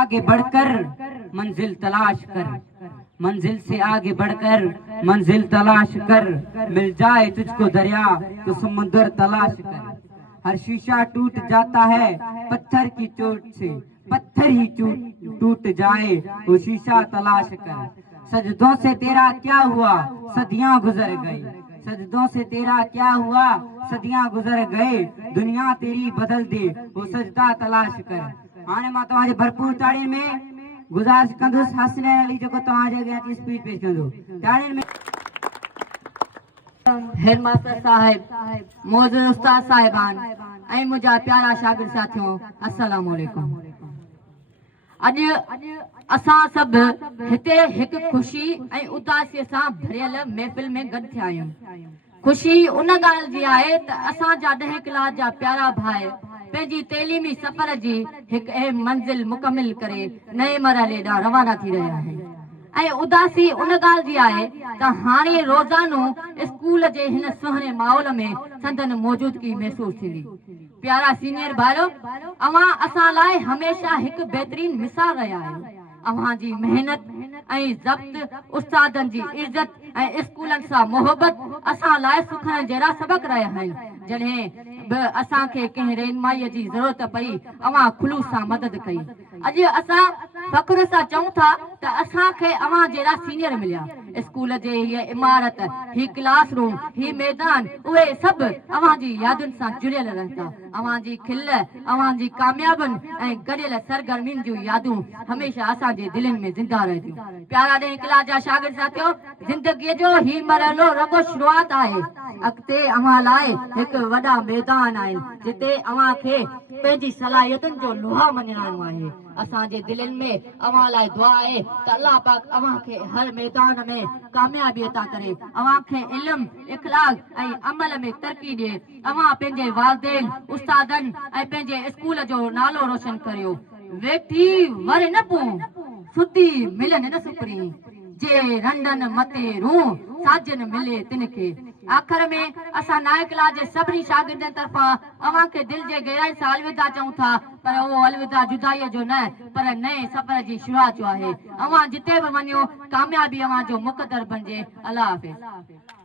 आगे बढ़कर मंजिल तलाश कर, मंजिल से आगे बढ़कर मंजिल तलाश कर, मिल जाए तुझको दरिया तो समुद्र तलाश कर। हर शीशा टूट जाता है पत्थर की चोट से, पत्थर ही टूट जाए वो शीशा तलाश कर। सजदों से तेरा क्या हुआ सदियां गुजर गई, सजदों से तेरा क्या हुआ सदियां गुजर गए, दुनिया तेरी बदल दे वो सजदा तलाश कर। हाणे मां तव्हांजे भरपूर ताड़ियुनि में गुज़ारिश कंदुसि हसनैन अली जेको तव्हांजे अॻियां स्पीच पेश कंदो। ताड़ियुनि में हेड मास्टर साहिब, मौजूद उस्ताद साहिबान ऐं मुंहिंजा प्यारा शागिर्द साथियों, अस्सलाम वालेकुम। अॼु असां सभु हिते हिकु ख़ुशी ऐं उदासीअ सां भरियल महफ़िल में गॾु थिया आहियूं। ख़ुशी उन ॻाल्हि जी आहे त असांजा 10 क्लास जा प्यारा भाउ पंहिंजी तइलीमी सफ़र जी हिकु अहम मंज़िल मुकमिल करे नए मरहले ॾांहुं रवाना थी रहिया आहिनि। ऐं उदासी उन ॻाल्हि जी आहे त हाणे रोज़ानो स्कूल जे हिन सुहिणे माहौल में संदन मौजूदगी महसूस थींदी। प्यारा सीनियर भाइरो, अवां असां लाइ हमेशह हिकु बहितरीन मिसाल रहिया आहियो। अवां जी मेहनत ऐं ज़ब्त, उस्तादनि जी इज़त ऐं स्कूलनि सां मोहबत असां लाइ सुखण जहिड़ा सबक रहिया आहिनि। जॾहिं बि असांखे कंहिं रहनुमाईअ जी ज़रूरत पई, अवां खुलूस सां मदद कई। अॼु असां फ़ख्र सां चऊं था त असांखे अवां जहिड़ा सीनियर मिलिया। स्कूल जे हीअ इमारत, ही क्लासरूम, ही मैदान, उहे सभु अवां जी यादुनि सां जुड़ियल रहंदा। अवां जी खिल, अवां जी कामयाबियुनि ऐं गॾियल सरगर्मियुनि जूं यादूं हमेशह असांजे दिलनि में ज़िंदा रहंदियूं। प्यारा 10 क्लास जा शागिर्द साथियो, ज़िंदगीअ जो ही मरहलो रुगो शुरूआत आहे। अॻिते अवां लाइ हिकु वॾा मैदान आहिनि जिते अवां खे पंहिंजी सलाहियतुनि जो लोहा मञणो आहे। असांजे दिलनि में अवां लाइ दुआ आहे त अल्लाह पाक अवां खे हर मैदान में कामयाबी अता करे, अवां खे इल्म, इखलाक ऐं अमल में तरक़ी ॾिए। अवां पंहिंजे वालिदैन, उस्तादनि ऐं पंहिंजे स्कूल जो नालो रोशन करियो। वेठी वर न पो सुधी मिलन न सुपरी, जे रंडन मते रू साजन मिले तिनखे। आख़िर में असां 9 क्लास जे सभिनी शागिर्दनि तरफ़ां अवां खे दिल जे गहराई सां अलविदा चऊं था, पर उहो अलविदा जुदाईअ जो न, पर नए सफ़र जी शुरूआत जो आहे। अवां जिते बि वञो, कामयाबी अवां जो मुक़दर बणिजे। अल्लाह हाफ़िज़।